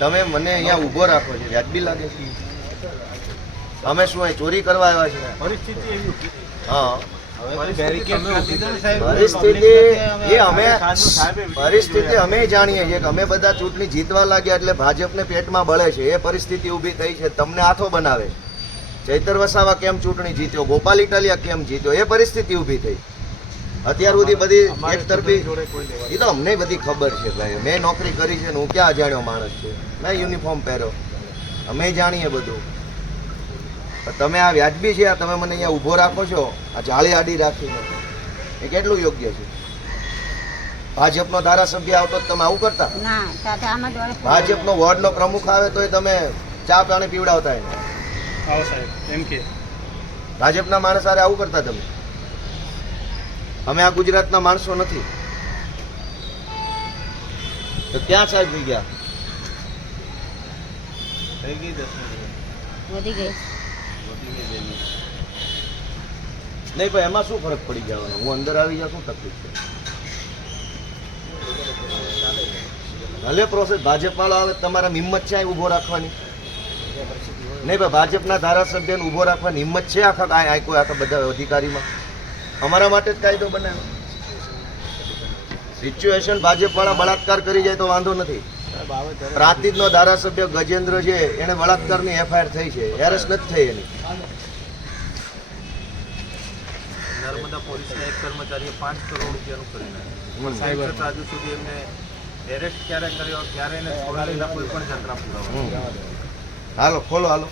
તમે મને અહીંયા ઊભો રાખો છો, વ્યાજબી લાગે છે? અમે શું અહીં ચોરી કરવા આવ્યા છે? પરિસ્થિતિ એવી ઊભી થઈ. હા, પરિસ્થિતિ અમે જાણીએ છીએ કે અમે બધા ચૂંટણી જીતવા લાગ્યા એટલે ભાજપને પેટમાં બળે છે. એ પરિસ્થિતિ ઊભી થઈ છે. તમને હાથો બનાવે. ચૈતર વસાવા કેમ ચૂંટણી જીત્યો, ગોપાલ ઇટાલિયા કેમ જીત્યો, એ પરિસ્થિતિ ઊભી થઈ. અત્યાર સુધી બધી એક તરફી એ તો અમને બધી ખબર છે ભાઈ. મેં નોકરી કરી છે ને હું ક્યાં અજાણ્યો માણસ છે? મેં યુનિફોર્મ પહેર્યો, અમે જાણીએ બધું. તમે આ વ્યાજબી છે? આ તમે મને અહીંયા ઊભો રાખો છો, આ જાળી આડી રાખીને, એ કેટલું યોગ્ય છે? ભાજપનો ધારાસભ્ય આવતો તમે આવું કરતા? ભાજપનો વોર્ડનો પ્રમુખ આવે તો તમે ચા પાણી પીવડાવતા એને? ભાજપના માણસ હારે આવું કરતા તમે? અમે આ ગુજરાતના માણસો નથી તો ક્યાં સાહેબ થઈ ગયા? થઈ ગઈ 10 મિનિટ. નહીં ભાઈ, એમાં શું ફરક પડી જવાનો? હું અંદર આવી જાઉં, શું તકલીફ છે? ભલે પ્રોસેસ ભાજપ વાળો આવે, તમારા હિંમત છે અહીં ઊભો રાખવાની? નહીં ભાઈ, ભાજપના ધારાસભ્યને ઊભો રાખવાની હિંમત છે આખા કોઈ આખા બધા અધિકારીમાં? અમારા માટે જ કાયદો બનાવ્યો. સિચ્યુએશન ભાજપ વાળા બળાત્કાર કરી જાય તો વાંધો નથી. પ્રાંતિજનો ધારાસભ્ય ગજેન્દ્ર છે, એને બળાત્કારની એફઆઈઆર થઈ છે, એરેસ્ટ નથી થઈ એની. નર્મદા પોલીસના એક કર્મચારીએ 5 કરોડ રૂપિયાનું કરી નાખ્યું. હજુ સુધી એમને એરેસ્ટ ક્યારે કર્યો, ક્યારે એને છોડાવેલા કોઈ પણ જાતના પુરાવા. હાલો ખોલો, હાલો.